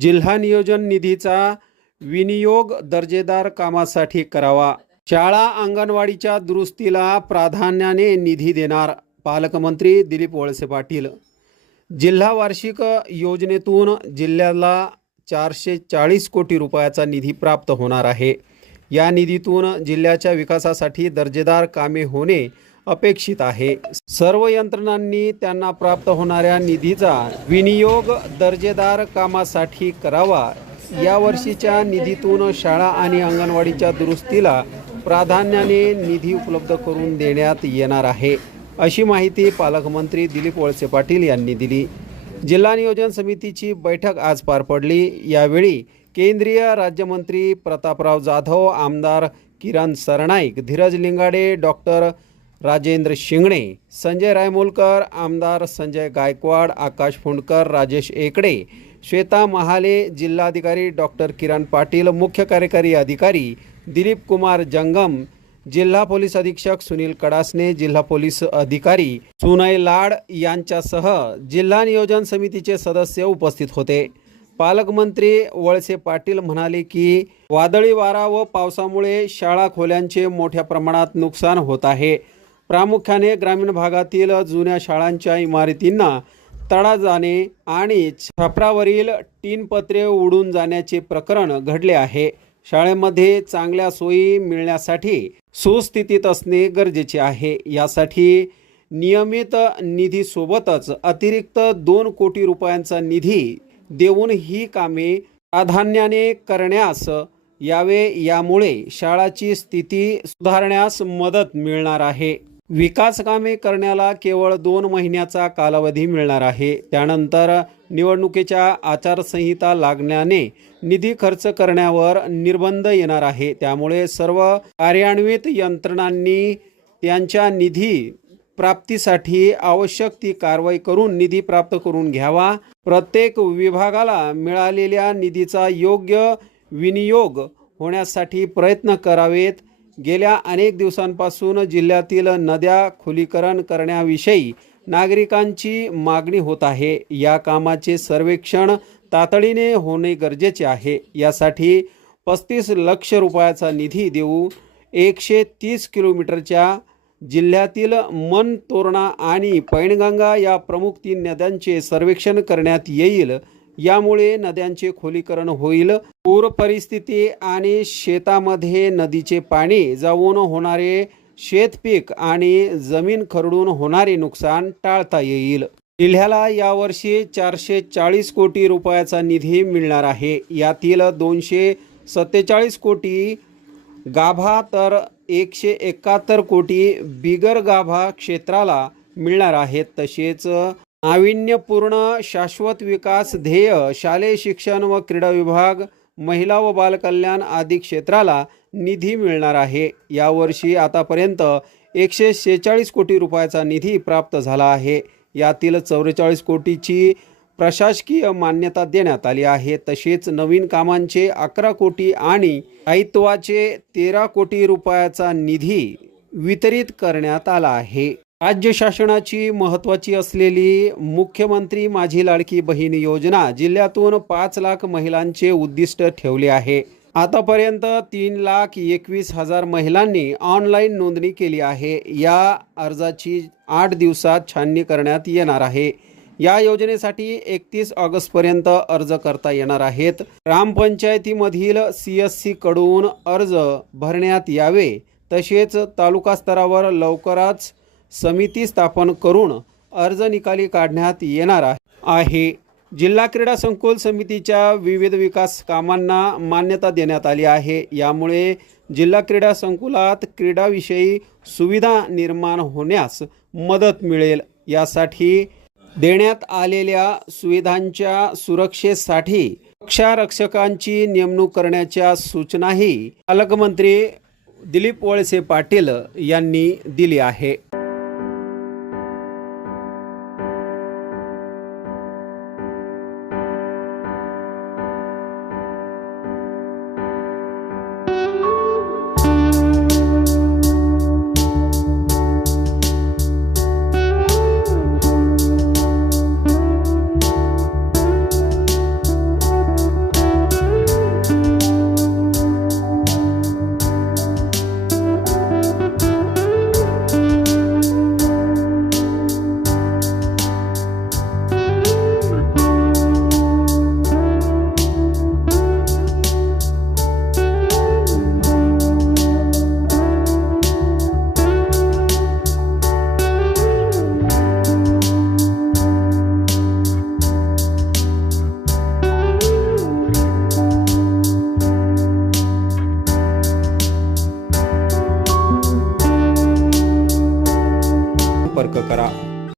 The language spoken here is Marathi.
जिल्हा नियोजन निधीचा विनियोग दर्जेदार कामासाठी करावा. शाळा अंगणवाडीच्या दुरुस्तीला प्राधान्याने निधी देणार पालकमंत्री दिलीप वळसे पाटील. जिल्हा वार्षिक योजनेतून जिल्ह्याला चारशे चाळीस कोटी रुपयाचा निधी प्राप्त होणार आहे. या निधीतून जिल्ह्याच्या विकासासाठी दर्जेदार कामे होणे अपेक्षित आहे. सर्व यंत्रणांनी त्यांना प्राप्त होणाऱ्या निधीचा विनियोग दर्जेदार कामासाठी करावा. यावर्षीच्या निधीतून शाळा आणि अंगणवाडीच्या दुरुस्तीला प्राधान्याने निधी उपलब्ध करून देण्यात येणार आहे. अशी माहिती पालकमंत्री दिलीप वळसे पाटील यांनी दिली. जिल्हा नियोजन समितीची बैठक आज पार पडली. यावेळी केंद्रीय राज्यमंत्री प्रतापराव जाधव आमदार किरण सरनाईक धीरज लिंगाडे डॉक्टर राजेंद्र शिंगणे संजय रायमोलकर आमदार संजय गायकवाड आकाश फुंडकर राजेश एकडे श्वेता महाले जिल्हाधिकारी डॉक्टर किरण पाटील मुख्य कार्यकारी अधिकारी दिलीप कुमार जंगम जिल्हा पोलीस अधीक्षक सुनील कडासने जिल्हा पोलीस अधिकारी सुनय लाड यांच्यासह जिल्हा नियोजन समितीचे सदस्य उपस्थित होते. पालकमंत्री वळसे पाटील म्हणाले की वादळी वारा व पावसामुळे शाळा खोल्यांचे मोठ्या प्रमाणात नुकसान होत आहे. प्रामुख्याने ग्रामीण भागातील जुन्या शाळांच्या इमारतींना तडा जाणे आणि छपरावरील टीन पत्रे उडून जाण्याचे प्रकरण घडले आहे. शाळेमध्ये चांगल्या सोयी मिळण्यासाठी सुस्थितीत असणे गरजेचे आहे. यासाठी नियमित निधीसोबतच अतिरिक्त दोन कोटी रुपयांचा निधी देऊन ही कामे प्राधान्याने करण्यास यावे. यामुळे शाळाची स्थिती सुधारण्यास मदत मिळणार आहे. विकासकामे करण्याला केवळ दोन महिन्याचा कालावधी मिळणार आहे. त्यानंतर निवडणुकीच्या आचारसंहिता लागण्याने निधी खर्च करण्यावर निर्बंध येणार आहे. त्यामुळे सर्व कार्यान्वित यंत्रणांनी त्यांच्या निधी प्राप्तीसाठी आवश्यक ती कारवाई करून निधी प्राप्त करून घ्यावा. प्रत्येक विभागाला मिळालेल्या निधीचा योग्य विनियोग होण्यासाठी प्रयत्न करावेत. गेल्या अनेक दिवसांपासून जिल्ह्यातील नद्या खुलीकरण करण्याविषयी नागरिकांची मागणी होत आहे. या कामाचे सर्वेक्षण तातडीने होणे गरजेचे आहे. यासाठी पस्तीस लक्ष रुपयाचा निधी देऊ एकशे तीस किलोमीटरच्या जिल्ह्यातील मन तोरणा आणि पैनगंगा या प्रमुख तीन नद्यांचे सर्वेक्षण करण्यात येईल. यामुळे नद्यांचे खोलीकरण होईल. पूर परिस्थिती आणि शेतामध्ये नदीचे पाणी जाऊन होणारे शेतपीक आणि जमीन खरडून होणारे नुकसान टाळता येईल. जिल्ह्याला यावर्षी चारशे चाळीस कोटी रुपयाचा निधी मिळणार आहे. यातील दोनशे सत्तेचाळीस कोटी गाभा तर एकशे एकाहत्तर कोटी बिगर गाभा क्षेत्राला मिळणार आहेत. तसेच नाविन्यपूर्ण शाश्वत विकास ध्येय शालेय शिक्षण व क्रीडा विभाग महिला व बालकल्याण आदी क्षेत्राला निधी मिळणार आहे. यावर्षी आतापर्यंत एकशे शेहेचाळीस कोटी रुपयाचा निधी प्राप्त झाला आहे. यातील चौवेचाळीस कोटीची प्रशासकीय मान्यता देण्यात आली आहे. तसेच नवीन कामांचे अकरा कोटी आणि दायित्वाचे तेरा कोटी रुपयाचा निधी वितरित करण्यात आला आहे. राज्य शासनाची महत्त्वाची असलेली मुख्यमंत्री माझी लाडकी बहीण योजना जिल्ह्यातून पाच लाख महिलांचे उद्दिष्ट ठेवले आहे. आतापर्यंत तीन लाख एकवीस हजार महिलांनी ऑनलाईन नोंदणी केली आहे. या अर्जाची आठ दिवसात छाननी करण्यात येणार आहे. या योजनेसाठी एकतीस ऑगस्टपर्यंत अर्ज करता येणार आहेत. ग्रामपंचायतीमधील सी एस सीकडून अर्ज भरण्यात यावे तसेच तालुका स्तरावर लवकरच समिती स्थापन करून अर्ज निकाली काढण्यात येणार आहे. जिल्हा क्रीडा संकुल समितीच्या विविध विकास कामांना मान्यता देण्यात आली आहे. यामुळे जिल्हा क्रीडा संकुलात क्रीडाविषयी सुविधा निर्माण होण्यास मदत मिळेल. यासाठी देण्यात आलेल्या सुविधांच्या सुरक्षेसाठी रक्षारक्षकांची नेमणूक करण्याच्या सूचनाही पालकमंत्री दिलीप वळसे पाटील यांनी दिली आहे.